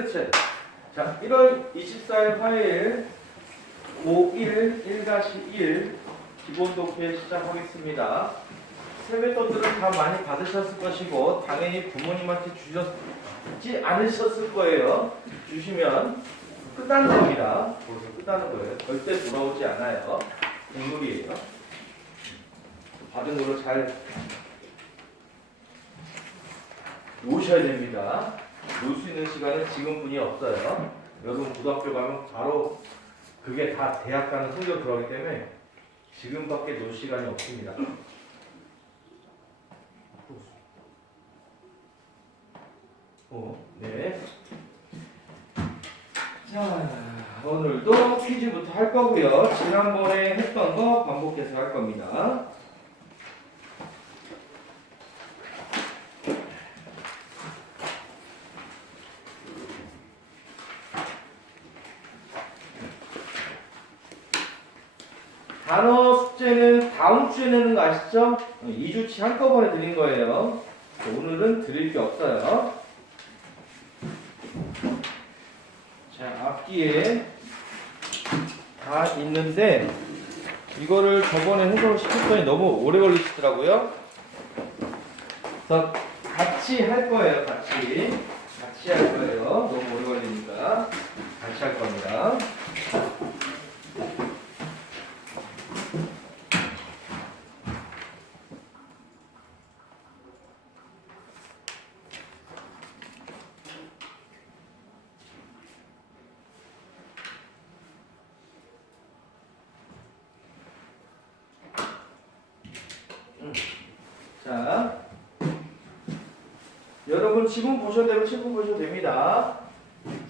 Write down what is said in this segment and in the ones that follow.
그렇지. 자, 1월 24일 화요일 5일 1-1 기본 독해 시작하겠습니다. 세뱃돈들을 다 많이 받으셨을 것이고 당연히 부모님한테 주셨지 않으셨을 거예요. 주시면 끝나는 겁니다. 거기서 끝나는 거예요. 절대 돌아오지 않아요. 공물이에요. 받은 걸로 잘 놓으셔야 됩니다. 놓을 수 있는 시간은 지금뿐이 없어요. 여러분 고등학교 가면 바로 그게 다 대학 가는 성적 들어가기 때문에 지금밖에 놓을 시간이 없습니다. 네. 자, 오늘도 퀴즈부터 할 거고요. 지난번에 했던 거 반복해서 할 겁니다. 단어 숙제는 다음 주에 내는 거 아시죠? 2주치 한꺼번에 드린 거예요. 오늘은 드릴 게 없어요. 자, 앞뒤에 다 있는데 이거를 저번에 해석을 시켰더니 너무 오래 걸리시더라고요. 그래서 같이 할 거예요. 같이 할 거예요. 너무 오래 걸리니까 같이 할 겁니다. 자, 여러분 지문 보셔도 되고 친구 보셔도 됩니다.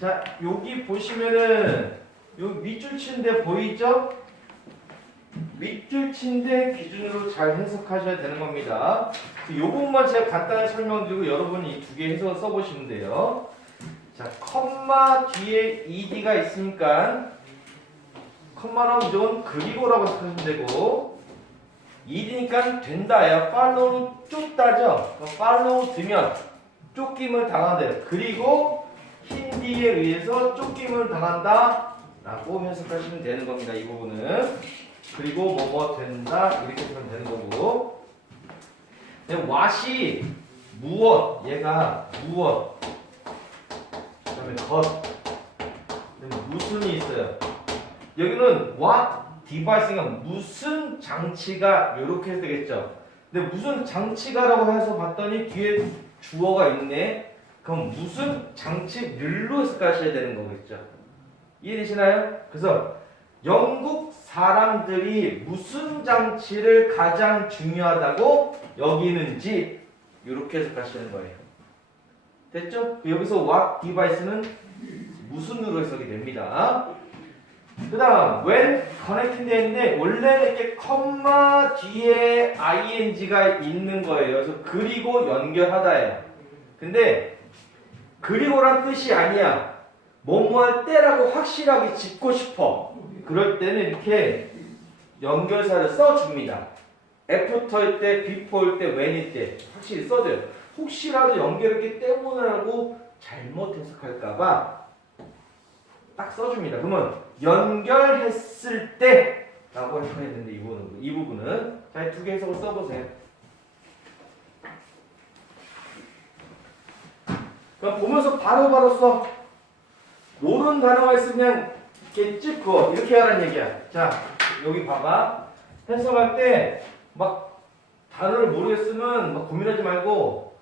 자, 여기 보시면은 요 밑줄치인데 보이죠? 밑줄치인데 기준으로 잘 해석하셔야 되는 겁니다. 요 부분만 제가 간단히 설명드리고 여러분이 이 두 개 해서 써보시면 돼요. 자, 컴마 뒤에 ed가 있으니까 컴마로 무조건 그리고라고 해석하시면 되고 ed니까 된다예요. 팔로우로 쫓다죠. 팔로우 들면 쫓김을 당한대요. 그리고 힌디에 의해서 쫓김을 당한다 라고 해석하시면 되는 겁니다. 이 부분은. 그리고 뭐뭐 된다 이렇게 하면 되는 거고. what이 무엇, 얘가 무엇, 그 다음에 것, 그다음에 무슨이 있어요. 여기는 what 디바이스가 무슨 장치가 이렇게 해도 되겠죠. 근데 무슨 장치가라고 해서 봤더니 뒤에 주어가 있네. 그럼 무슨 장치를로 해석하셔야 되는 거겠죠. 이해되시나요? 그래서 영국 사람들이 무슨 장치를 가장 중요하다고 여기는지 이렇게 해석하시는 거예요. 됐죠? 여기서 what 디바이스는 무슨으로 해석이 됩니다. 그 다음 when connecting 되어 있는데 원래는 이렇게 컴마 뒤에 ing가 있는 거예요. 그래서 그리고 연결하다예요. 근데 그리고란 뜻이 아니야. 뭐뭐 할 때라고 확실하게 짚고 싶어. 그럴 때는 이렇게 연결사를 써줍니다. after일 때, before일 때, when일 때 확실히 써줘요. 혹시라도 연결했기 때문이라고 잘못 해석할까봐 딱 써줍니다. 그러면 연결했을 때 라고 해석해야 되는데 이 부분은 자, 두 개 해석을 써보세요. 그럼 보면서 바로바로 써. 모르는 단어가 있으면 이렇게 찍고 이렇게 하라는 얘기야. 자, 여기 봐봐. 해석할 때 막 단어를 모르겠으면 막 고민하지 말고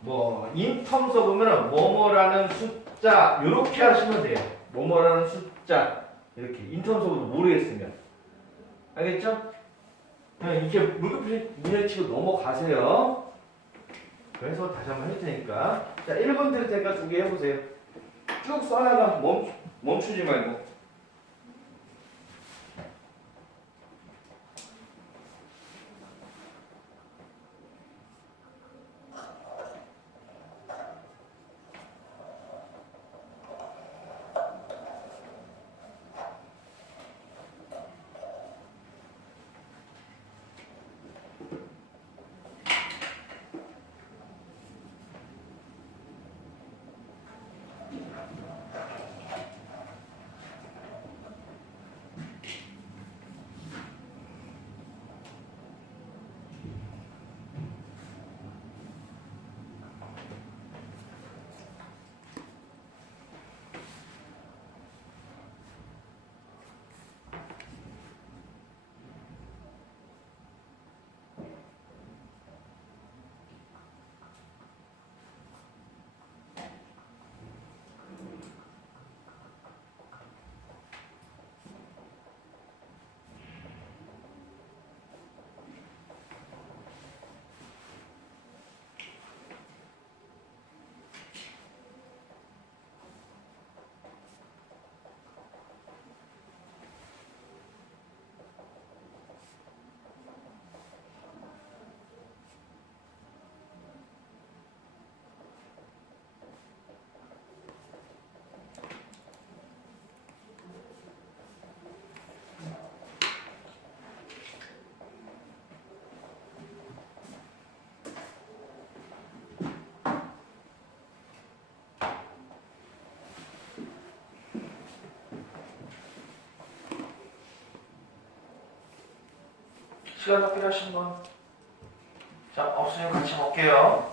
뭐 인텀서 보면 뭐뭐라는 숫자 이렇게 하시면 돼요. 뭐뭐라는 숫자 이렇게 인텀서도 모르겠으면 알겠죠? 그냥 이렇게 물음표 문제 치고 넘어가세요. 그래서 다시 한번 할 테니까 자 1번 드릴 테니까 두 개 해보세요. 쭉 써나가 멈추지 말고. 시간 더 필요하신 분? 자, 없으면 같이 볼게요.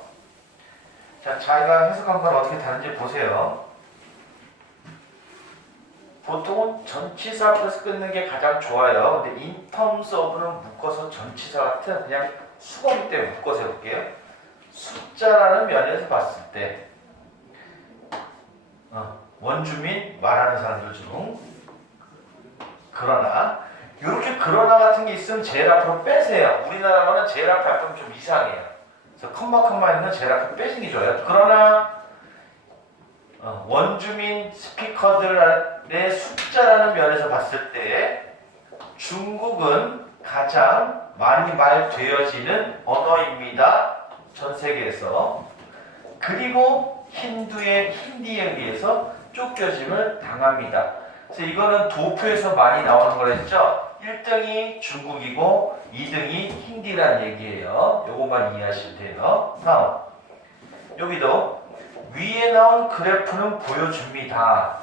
자, 자기가 해석한 건 어떻게 다른지 보세요. 보통은 전치사 앞에서 끊는 게 가장 좋아요. 근데 in terms of는 묶어서 전치사 같은 그냥 수거기 때문에 묶어서 해볼게요. 숫자라는 면에서 봤을 때 원주민 말하는 사람들 중 그러나 이렇게 그러나 같은 게 있으면 제일 앞으로 빼세요. 우리나라는 제일 앞에 하면 좀 이상해요. 그래서 컴마 있는 제일 앞에 빼시는 게 좋아요. 그러나 원주민 스피커들의 숫자라는 면에서 봤을 때 중국은 가장 많이 말되어지는 언어입니다. 전 세계에서. 그리고 힌디에 비해서 쫓겨짐을 당합니다. 그래서 이거는 도표에서 많이 나오는 거랬죠. 1등이 중국이고 2등이 힌디란 얘기예요. 요거만 이해하시면 돼요. 다음 여기도 위에 나온 그래프는 보여줍니다.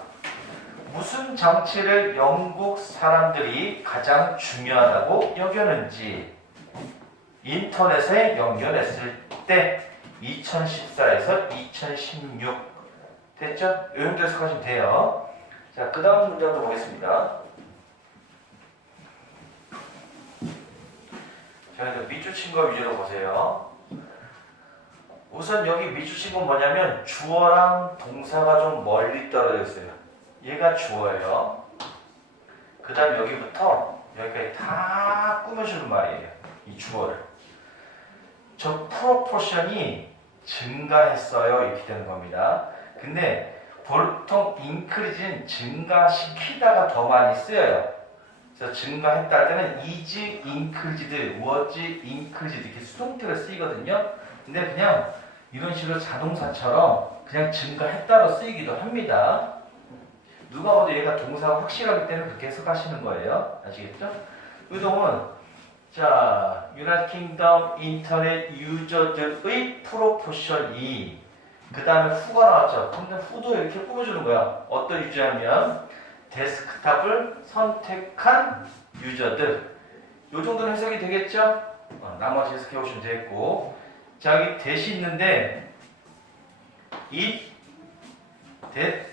무슨 장치를 영국 사람들이 가장 중요하다고 여겼는지 인터넷에 연결했을 때 2014에서 2016 됐죠? 이 정도 해석하시면 돼요. 자, 그 다음 문장도 보겠습니다. 자, 이제 밑줄 친 거 위주로 보세요. 우선 여기 밑줄 친 건 뭐냐면 주어랑 동사가 좀 멀리 떨어져 있어요. 얘가 주어예요. 그 다음 여기부터 여기까지 다 꾸며주는 말이에요. 이 주어를. 저 프로포션이 증가했어요. 이렇게 되는 겁니다. 근데 보통 increase는 증가시키다가 더 많이 쓰여요. 그래서 증가했다 할 때는 is increased, was increased 이렇게 수동태로 쓰이거든요. 근데 그냥 이런 식으로 자동사처럼 그냥 증가했다로 쓰이기도 합니다. 누가 봐도 얘가 동사가 확실하기 때문에 그렇게 해석하시는 거예요. 아시겠죠? 의동은 자, 유나이티드 킹덤 인터넷 유저들의 프로포션이 그 다음에 후가 나왔죠. 근데 후도 이렇게 꾸며주는 거야. 어떤 유저냐면 데스크탑을 선택한 유저들. 요 정도는 해석이 되겠죠? 나머지 해석해 보시면 되겠고. 자, 여기 대시 있는데 it, that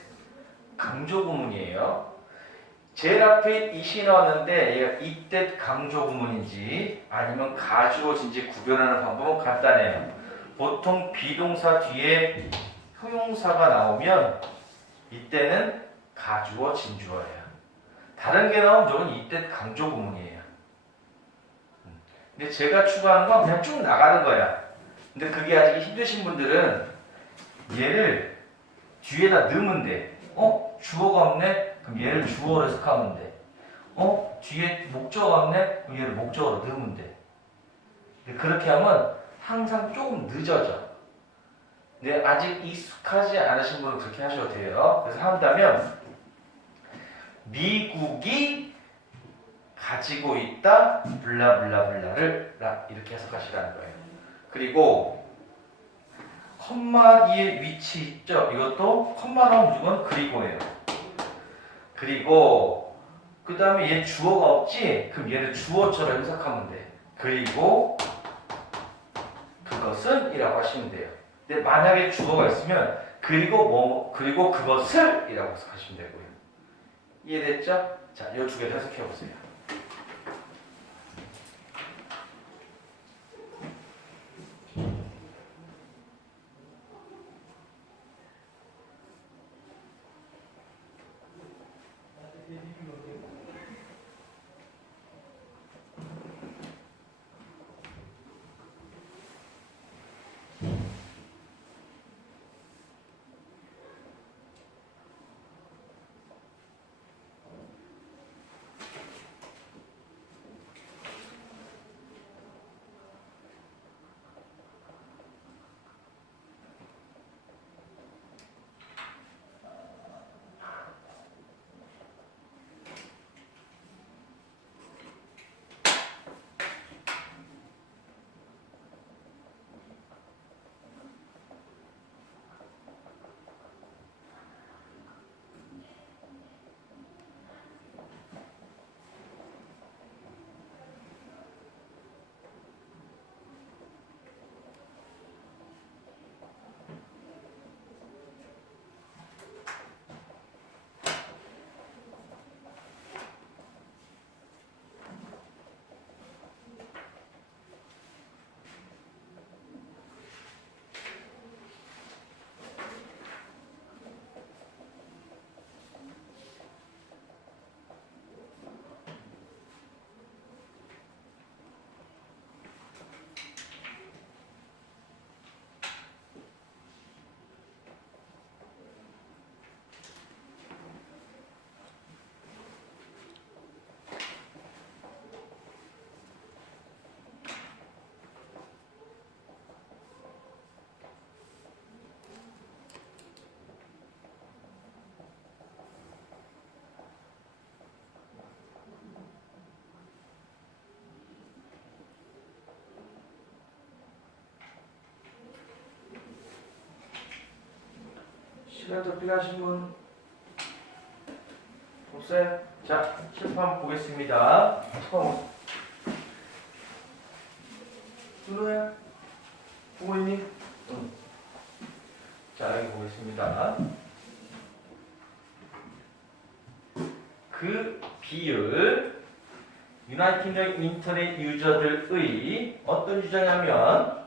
강조 구문이에요. 제일 앞에 it이 나왔는데 얘가 it, that 강조 구문인지 아니면 가주어진지 구별하는 방법은 간단해요. 보통 비동사 뒤에 형용사가 나오면 이때는 가주어 진주어예요. 다른 게 나오면 저건 이때 강조 구문이에요. 근데 제가 추가하는 건 그냥 쭉 나가는 거야. 근데 그게 아직 힘드신 분들은 얘를 뒤에다 넣으면 돼. 주어가 없네? 그럼 얘를 주어로 해석하면 돼. 뒤에 목적어가 없네? 그럼 얘를 목적어로 넣으면 돼. 근데 그렇게 하면 항상 조금 늦어져. 근데 아직 익숙하지 않으신 분은 그렇게 하셔도 돼요. 그래서 한다면 미국이 가지고 있다 블라블라블라를 이렇게 해석하시라는 거예요. 그리고 컴마 뒤에 위치 있죠? 이것도 컴마 나온 무조건 그리고예요. 그리고 그 다음에 얘 주어가 없지? 그럼 얘를 주어처럼 해석하면 돼. 그리고 그것은 이라고 하시면 돼요. 근데 만약에 주어가 있으면 그리고 그것을 이라고 해석하시면 되고요. 이해됐죠? 자, 이 두 개 해석해 보세요. 시간 더 필요하신 분 없어요? 자, 칠판 보겠습니다. 칠판 누나야? 보고 있니? 응. 자, 여기 보겠습니다. 그 비율 유나이티드 인터넷 유저들의 어떤 유저냐면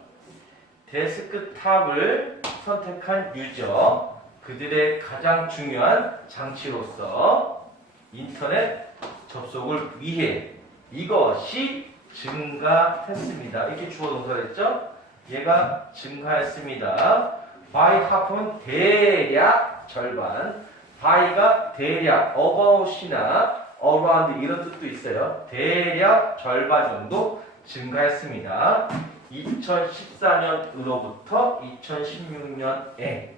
데스크탑을 선택한 유저, 그들의 가장 중요한 장치로서 인터넷 접속을 위해 이것이 증가했습니다. 이렇게 주어 동사를 했죠? 얘가 증가했습니다. by half은 대략 절반, by가 대략 about이나 around 이런 뜻도 있어요. 대략 절반 정도 증가했습니다. 2014년으로부터 2016년에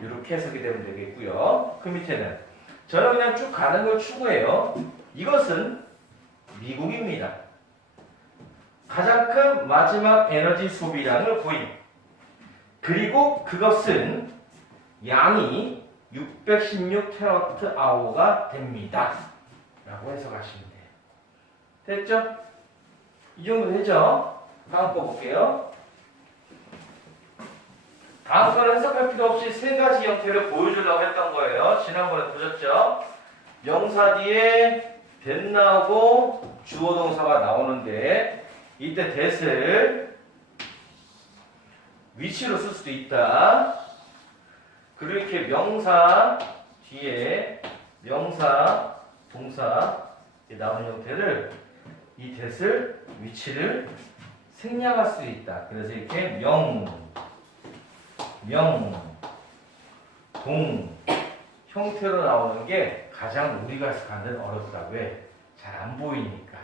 이렇게 해석이 되면 되겠고요. 그 밑에는 저는 그냥 쭉 가는 걸 추구해요. 이것은 미국입니다. 가장 큰 마지막 에너지 소비량을 보임. 그리고 그것은 양이 616TWh가 됩니다. 라고 해석하시면 돼요. 됐죠? 이 정도 되죠? 다음 거 볼게요. 다음 거는 해석할 필요 없이 세 가지 형태를 보여주려고 했던 거예요. 지난번에 보셨죠? 명사 뒤에 that 나오고 주어 동사가 나오는데 이때 that을 위치로 쓸 수도 있다. 그리고 이렇게 명사 뒤에 명사, 동사 나오는 형태를 이 that을 위치를 생략할 수 있다. 그래서 이렇게 동 형태로 나오는 게 가장 우리가 해석하는 어렵다. 왜? 잘 안 보이니까.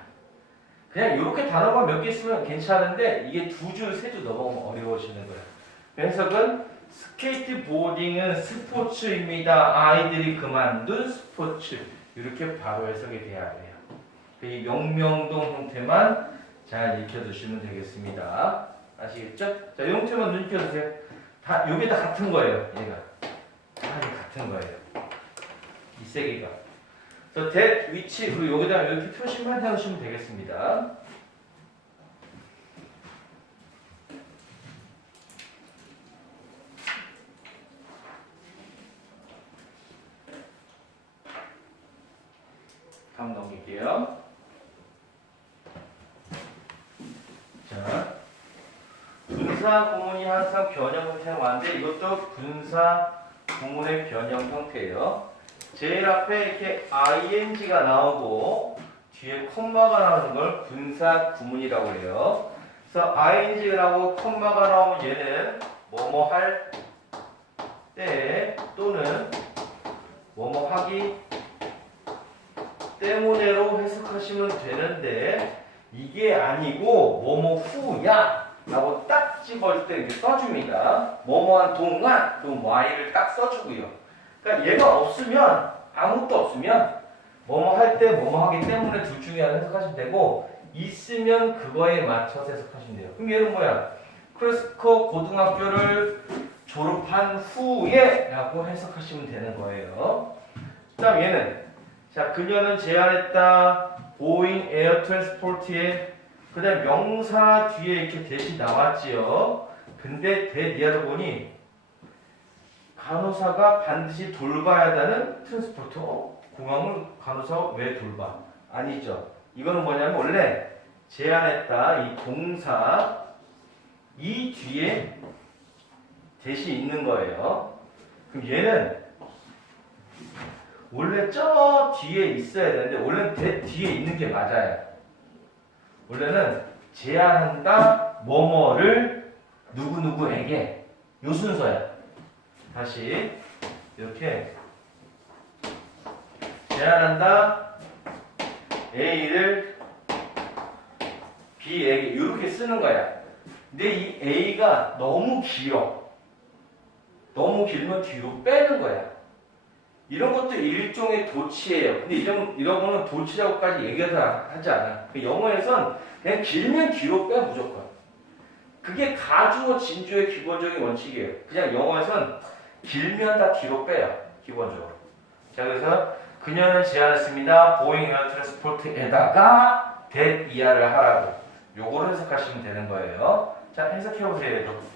그냥 이렇게 단어가 몇 개 있으면 괜찮은데 이게 두 줄, 세 줄 넘어가면 어려워지는 거예요. 해석은 스케이트보딩은 스포츠입니다. 아이들이 그만둔 스포츠. 이렇게 바로 해석이 돼야 돼요. 이 명명동 형태만 잘 익혀두시면 되겠습니다. 아시겠죠? 자, 이 형태만 눈 익혀주세요. 다, 요게 다 같은 거예요. 얘가. 다 같은 거예요. 이 세 개가. 그래서 that 위치, 그리고 여기다 이렇게 표시만 해놓으시면 되겠습니다. 다음 넘길게요. 자, 분사 구문이 항상 변형 형태가 많은데 이것도 분사 구문의 변형 형태예요. 제일 앞에 이렇게 ing가 나오고 뒤에 콤마가 나오는 걸 분사 구문이라고 해요. 그래서 ing가 나오고 콤마가 나오면 얘는 뭐뭐 할 때 또는 뭐뭐 하기 때문에로 해석하시면 되는데 이게 아니고 뭐뭐 후야 라고 딱 집어줄 때 이렇게 써줍니다. 뭐뭐한 동안 또 y를 딱 써주고요. 그러니까 얘가 없으면 아무것도 없으면 뭐뭐 할 때 뭐뭐 하기 때문에 둘 중에 하나 해석하시면 되고 있으면 그거에 맞춰서 해석하시면 돼요. 그럼 얘는 뭐야? 크리스커 고등학교를 졸업한 후에 라고 해석하시면 되는 거예요. 그 다음 얘는 자, 그녀는 제안했다. 보잉 에어 트랜스포트에 그 다음 명사 뒤에 이렇게 대시 나왔지요. 근데 대니아를 보니 간호사가 반드시 돌봐야 한다는 트랜스포트. 공항을 간호사가 왜 돌봐? 아니죠. 이거는 뭐냐면 원래 제안했다. 이 동사 이 뒤에 대시 있는 거예요. 그럼 얘는 원래 저 뒤에 있어야 되는데 원래는 뒤에 있는 게 맞아요. 원래는 제안한다 뭐뭐를 누구누구에게 요 순서야. 다시 이렇게 제안한다 A를 B에게 이렇게 쓰는 거야. 근데 이 A가 너무 길어. 너무 길면 뒤로 빼는 거야. 이런 것도 일종의 도치예요. 근데 이런 거는 도치라고까지 얘기를 하지 않아. 영어에선 그냥 길면 뒤로 빼 무조건. 그게 가주어 진주의 기본적인 원칙이에요. 그냥 영어에선 길면 다 뒤로 빼요. 기본적으로. 자, 그래서 그녀는 제안했습니다. 보잉 에어 트랜스포트에다가 that 이하를 하라고. 요거를 해석하시면 되는 거예요. 자, 해석해보세요. 얘도.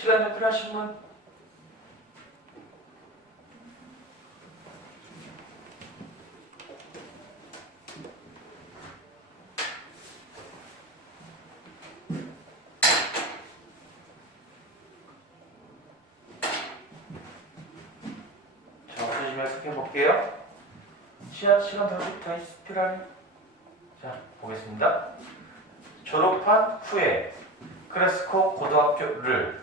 시간 좀 필요하신 분? 자, 없으시면 해석해 볼게요. 시간 더 필요하니? 자, 보겠습니다. 졸업한 후에 크레스코 고등학교를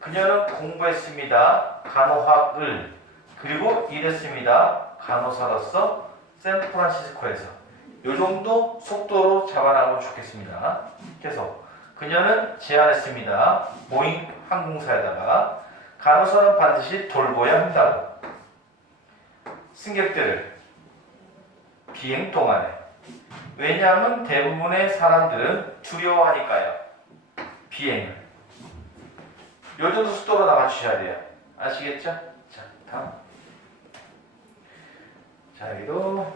그녀는 공부했습니다. 간호학을. 그리고 일했습니다. 간호사로서 샌프란시스코에서. 요 정도 속도로 잡아나가면 좋겠습니다. 계속. 그녀는 제안했습니다. 보잉 항공사에다가 간호사는 반드시 돌봐야 한다고. 승객들을 비행 동안에. 왜냐하면 대부분의 사람들은 두려워하니까요. 비행을. 요 정도 속도로 나가주셔야 돼요. 아시겠죠? 자, 다음. 자, 여기도.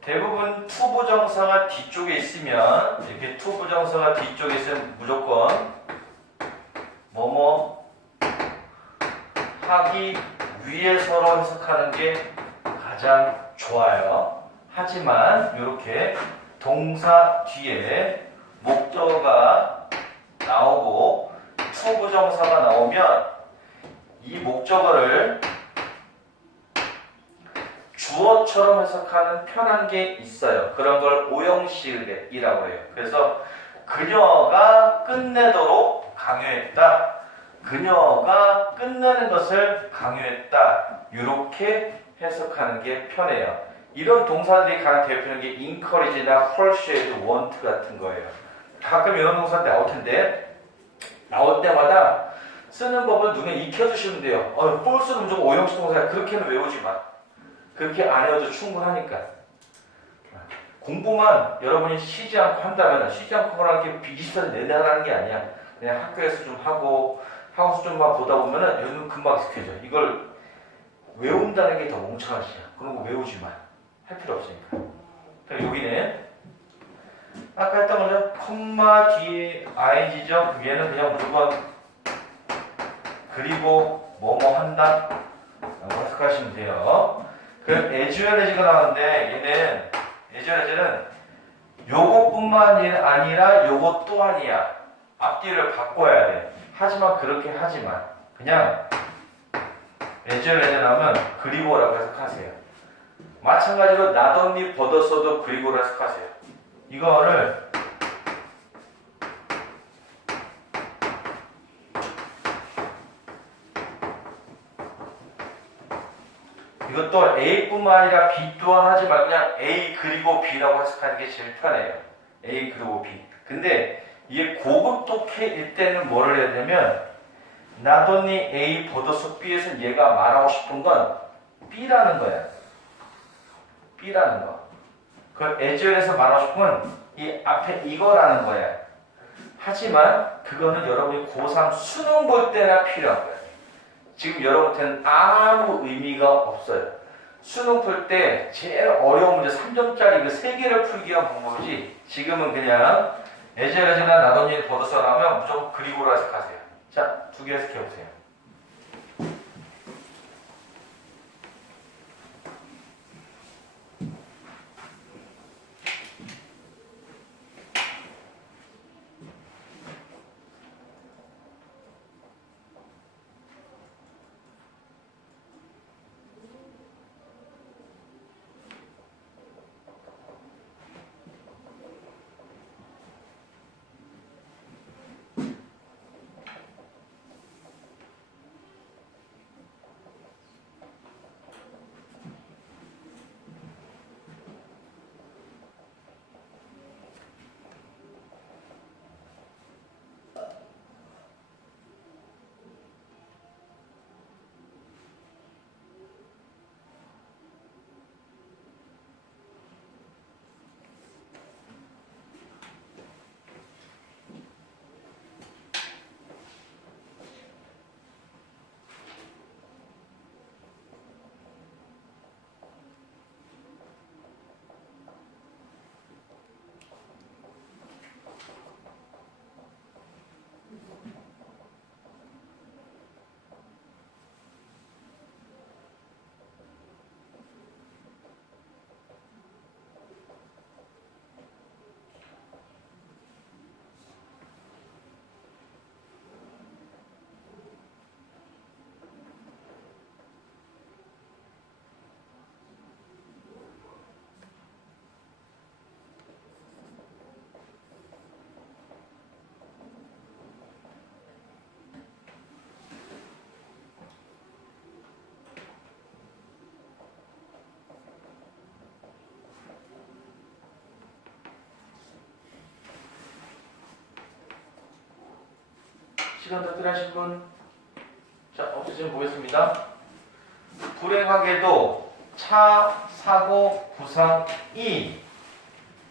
대부분 투부정사가 뒤쪽에 있으면, 이렇게 투부정사가 뒤쪽에 있으면 무조건 뭐뭐 하기 위해서로 해석하는 게 가장 좋아요. 하지만 이렇게 동사 뒤에 목적어가 나오고 투부정사가 나오면 이 목적어를 주어처럼 해석하는 편한 게 있어요. 그런 걸 오형식이라고 해요. 그래서 그녀가 끝내도록 강요했다. 그녀가 끝내는 것을 강요했다. 이렇게 해석하는 게 편해요. 이런 동사들이 가장 대표적인 게 encourage나 persuade, want 같은 거예요. 가끔 이런 동사 나올 텐데 나올 때마다 쓰는 법을 눈에 익혀두시면 돼요. false는 무조건 오형식 동사야. 그렇게는 외우지 마. 그렇게 안 해도 충분하니까. 공부만 여러분이 쉬지 않고 한다면 쉬지 않고 하는 게 비슷한 내내 하는 게 아니야. 그냥 학교에서 좀 하고 하고서 좀만 보다 보면은 요즘 금방 익숙해져. 이걸 외운다는 게 더 멍청한 짓이야. 그런 거 외우지 마. 할 필요 없으니까. 그럼 여기는 아까 했던 거죠. 콤마 뒤에 ing죠. 얘는 그냥 무조건 그리고 뭐뭐 한다 라고 해석하시면 돼요. 그럼 as well as가 나왔는데 얘는 as well as는 요것뿐만 아니라 요것 또한이야. 앞뒤를 바꿔야 돼. 하지만 그렇게 하지만 그냥 as well as 나오면 그리고라고 해석하세요. 마찬가지로 나덧니 벗었어도 그리고로 해석하세요. 이거를 이것도 A뿐만 아니라 B 또한 하지 말고 그냥 A 그리고 B라고 해석하는 게 제일 편해요. A 그리고 B. 근데 이게 고급 독해일 때는 뭐를 해야 되냐면 나덧니 A 벗어서 B에서 얘가 말하고 싶은 건 B라는 거야. B라는 거. 그 에즈웰에서 말하고 싶은 건 이 앞에 이거라는 거야. 하지만 그거는 여러분이 고3 수능 볼 때나 필요한 거야. 지금 여러분한테는 아무 의미가 없어요. 수능 풀 때 제일 어려운 문제 3점짜리 그 3개를 풀기 위한 방법이지 지금은 그냥 에즈웰이나 나덧니를 벗어서 나오면 무조건 그리고로 해석하세요. 자, 2개 해석해보세요. 시간 더 필요하신 분? 자, 없으시면 보겠습니다. 불행하게도 차, 사고, 부상,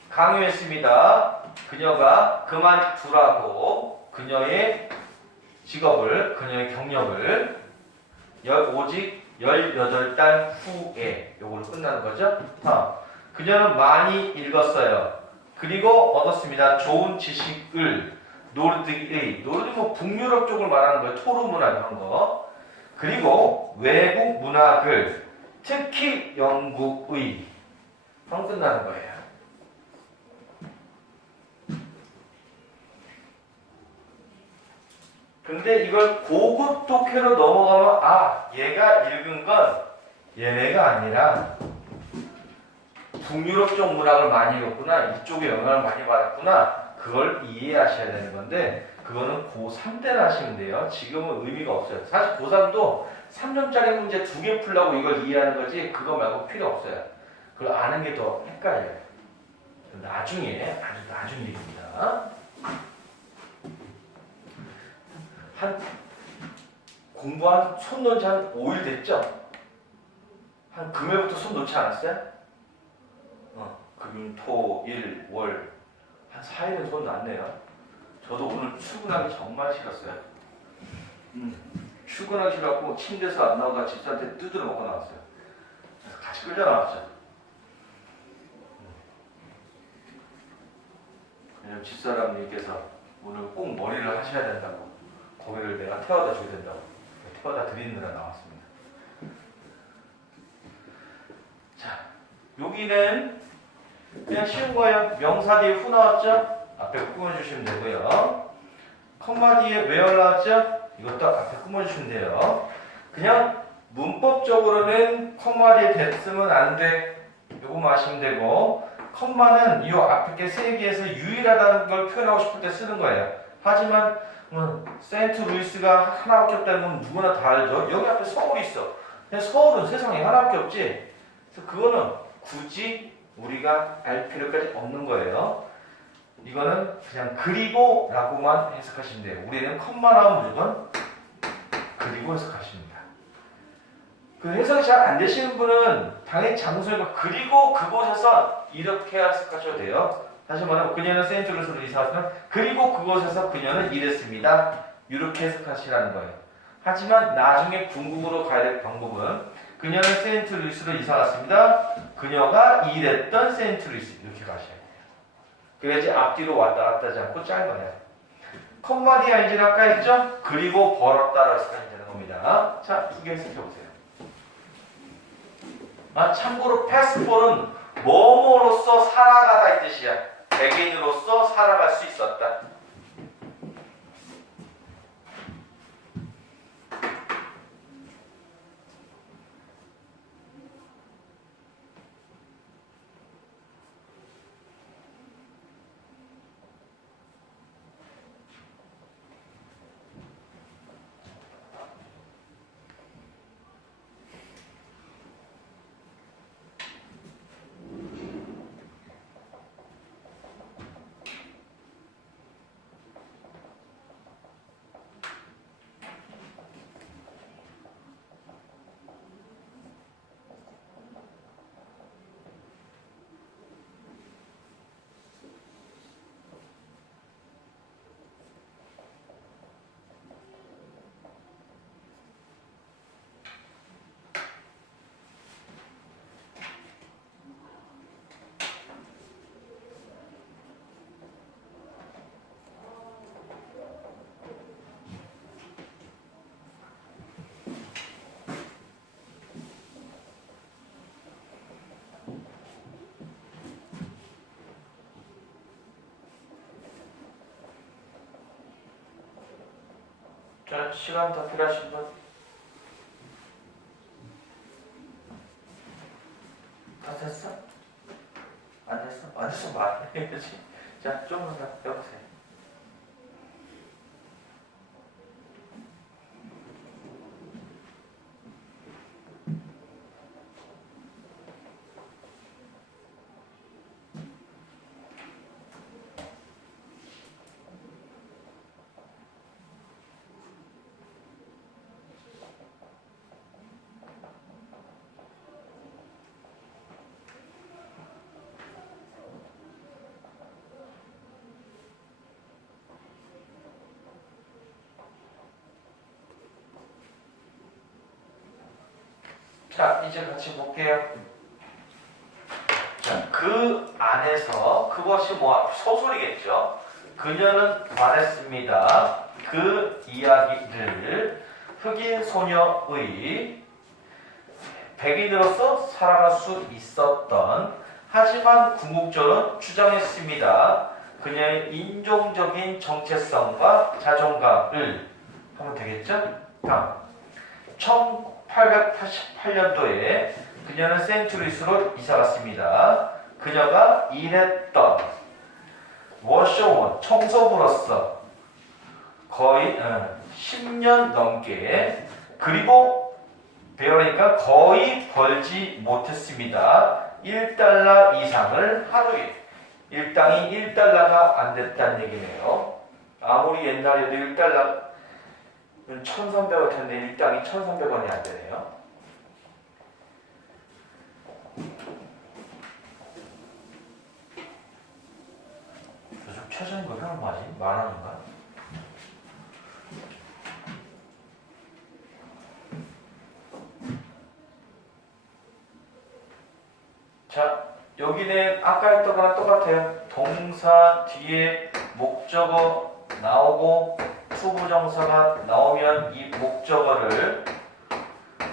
강요했습니다. 그녀가 그만두라고 그녀의 직업을, 그녀의 경력을 오직 18달 후에 요걸로 끝나는 거죠. 그녀는 많이 읽었어요. 그리고 얻었습니다. 좋은 지식을 노르드의 뭐 북유럽 쪽을 말하는 거예요. 토르 문화 이런 거. 그리고 외국 문학을 특히 영국의 그럼 끝나는 거예요. 근데 이걸 고급 독해로 넘어가면 얘가 읽은 건 얘네가 아니라 북유럽 쪽 문학을 많이 읽었구나. 이쪽에 영향을 많이 받았구나. 그걸 이해하셔야 되는 건데 그거는 고3 때나 하시면 돼요. 지금은 의미가 없어요. 사실 고3도 3점짜리 문제 2개 풀려고 이걸 이해하는 거지 그거 말고 필요 없어요. 그걸 아는 게 더 헷갈려요. 나중에 아주 나중 일입니다. 공부한 손 놓은 지 한 5일 됐죠? 한 금요일부터 손 놓지 않았어요? 금, 토, 일, 월 한 4일은 손 놨네요. 저도 오늘 출근하기 정말 싫었어요. 출근하기 싫었고 침대에서 안 나오다가 집사한테 두드려 먹고 나왔어요. 그래서 같이 끌려 나왔죠. 왜냐면 집사람님께서 오늘 꼭 머리를 하셔야 된다고 거기를 내가 태워다 줘야 된다고 태워다 드리느라 나왔습니다. 자, 여기는 그냥 쉬운 거예요. 명사 뒤에 후 나왔죠? 앞에 꾸며주시면 되고요. 컴마 뒤에 where 나왔죠? 이것도 앞에 꾸며주시면 돼요. 그냥 문법적으로는 컴마 뒤에 that 쓰면 안 돼. 요거만 아시면 되고, 컴마는 이 앞에 게 세 개에서 유일하다는 걸 표현하고 싶을 때 쓰는 거예요. 하지만 세인트 루이스가 하나밖에 없다는 건 누구나 다 알죠. 여기 앞에 서울이 있어. 근데 서울은 세상에 하나밖에 없지. 그래서 그거는 굳이 우리가 알 필요까지 없는 거예요. 이거는 그냥 그리고 라고만 해석하시면 돼요. 우리는 컴마 나오면 무조건 그리고 해석하십니다. 그 해석이 잘 안 되시는 분은 당연히 장소이고 그리고 그곳에서 이렇게 해석하셔도 돼요. 다시 말하면 그녀는 세인트루이스로 이사왔으면 그리고 그곳에서 그녀는 일했습니다. 이렇게 해석하시라는 거예요. 하지만 나중에 궁극으로 가야 될 방법은 그녀는 세인트루이스로 이사 왔습니다. 그녀가 일했던 세인트루이스 이렇게 가셔야 돼요. 그래야지 앞뒤로 왔다 갔다 하지 않고 짧아요. 컴마 디아인지는 아까 했죠? 그리고 벌었다라고 해석하면 되는 겁니다. 자, 두 개 해석해보세요. 참고로 패스폴은 뭐뭐로서 살아가다 이 뜻이야. 백인으로서 살아갈 수 있었다. 자, 시간 더 필요하신 분? 다 됐어? 안 됐어? 안 됐어 말해야지. 자, 조금만 더 해보세요. 자, 이제 같이 볼게요. 자, 그 안에서 그것이 뭐 소설이겠죠. 그녀는 말했습니다. 그 이야기를 흑인 소녀의 백인으로서 살아갈 수 있었던 하지만 궁극적으로 주장했습니다. 그녀의 인종적인 정체성과 자존감을 하면 되겠죠? 다음 1888년도에 그녀는 세인트루이스로 이사갔습니다. 그녀가 일했던 워셔원 청소부로서 거의 10년 넘게 그리고 배우니까 거의 벌지 못했습니다. 1달러 이상을 하루에 일당이 1달러가 안 됐다는 얘기네요. 아무리 옛날에도 1달러 1,300원 텐데 일당이 1,300원이 안 되네요. 요즘 최저임금 얼마지? 10,000원인가? 자, 여기는 아까 했던 거랑 똑같아요. 동사 뒤에 목적어 나오고 투부정사가 나오면 이 목적어를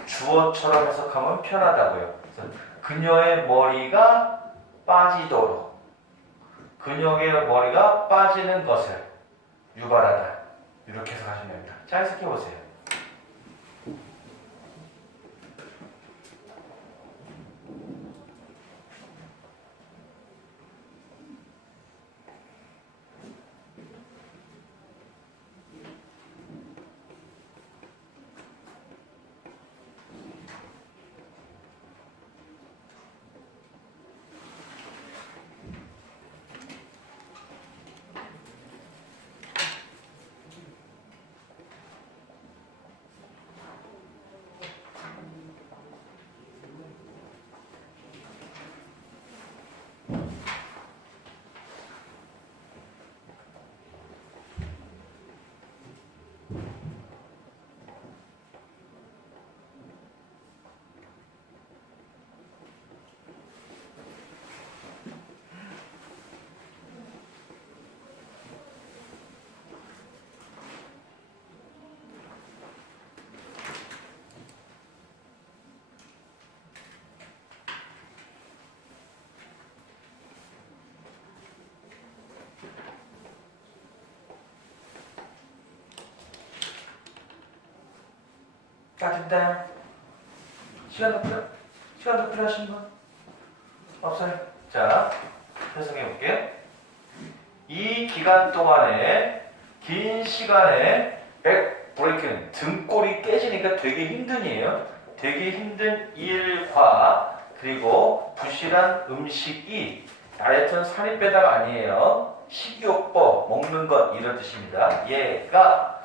주어처럼 해석하면 편하다고요. 그래서 그녀의 머리가 빠지도록 그녀의 머리가 빠지는 것을 유발하다 이렇게 해석하시면 됩니다. 자, 해석해 보세요. 다 됐나요? 시간 더 필요하신 분? 없어요? 자, 해석해 볼게요. 이 기간 동안에 긴 시간에 백 브레이크는 등골이 깨지니까 되게 힘든이에요. 되게 힘든 일과 그리고 부실한 음식이 다이어트는 살이 빼다가 아니에요. 식이요법 먹는 것 이런 뜻입니다. 얘가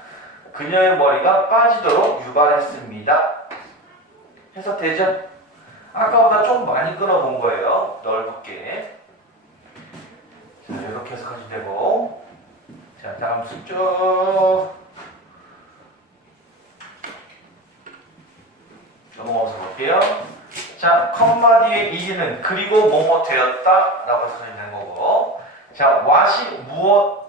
그녀의 머리가 빠지도록 유발했습니다. 해석되죠? 아까보다 좀 많이 끊어본 거예요. 넓게. 자, 이렇게 해석하시면 되고. 자, 다음 쭉 넘어가서 볼게요. 자, 컴마 뒤에 이기는 그리고 뭐뭐 되었다 라고 해석하시면 되는 거고. 자, what이 무엇,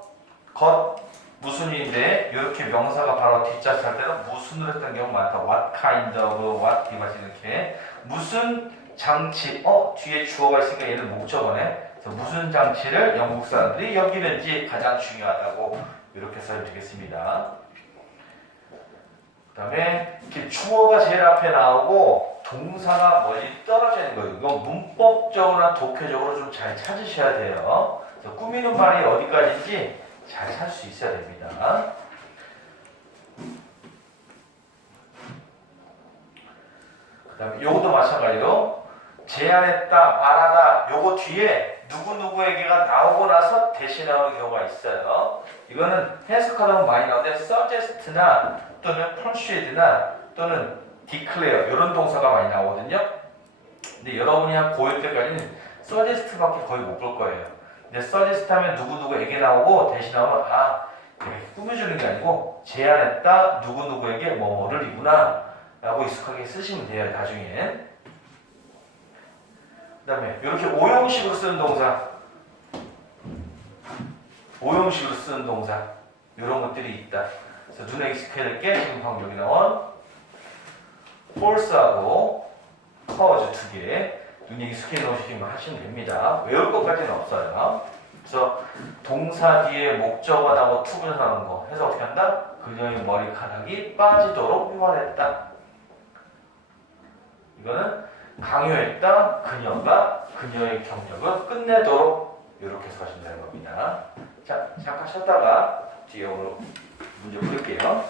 것, 무슨인데 이렇게 명사가 바로 뒷자스 할 때는 무슨으로 했던 경우 많다. what kind of, what device 이렇게 무슨 장치, 뒤에 주어가 있으니까 얘는 목적어네. 그래서 무슨 장치를 영국 사람들이 여기는지 가장 중요하다고 이렇게 써주면 되겠습니다. 그 다음에 이렇게 주어가 제일 앞에 나오고 동사가 멀리 떨어져 있는 거예요. 이거 문법적으로나 독해적으로 좀 잘 찾으셔야 돼요. 그래서 꾸미는 말이 어디까지인지 잘 찾을 수 있어야 됩니다. 그 다음에 요것도 마찬가지로 제안했다, 말하다 요거 뒤에 누구누구에게가 나오고 나서 대신 나오는 경우가 있어요. 이거는 해석하다 보면 많이 나오는데 suggest나 또는 persuade나 또는 declare 이런 동사가 많이 나오거든요. 근데 여러분이 한 고1 때까지는 suggest밖에 거의 못 볼 거예요. 근데 suggest 하면 누구누구에게 나오고 대신 나오면 이렇게 꾸며주는 게 아니고 제안했다 누구누구에게 뭐뭐를이구나 라고 익숙하게 쓰시면 돼요. 나중에. 그 다음에 이렇게 오형식으로 쓰는 동사 이런 것들이 있다. 그래서 눈에 익숙해야 될 게 지금 방금 여기 나온 force하고 cause 두 개 눈에 익숙해 놓으시기만 하시면 됩니다. 외울 것까지는 없어요. 그래서 동사 뒤에 목적어 나오고 투부정 나오는 거 해서 어떻게 한다? 그녀의 머리카락이 빠지도록 유발했다. 이거는 강요했다. 그녀가 그녀의 경력을 끝내도록 이렇게 써주신다는 겁니다. 자, 잠깐 쉬었다가 뒤에 오늘 문제 풀게요.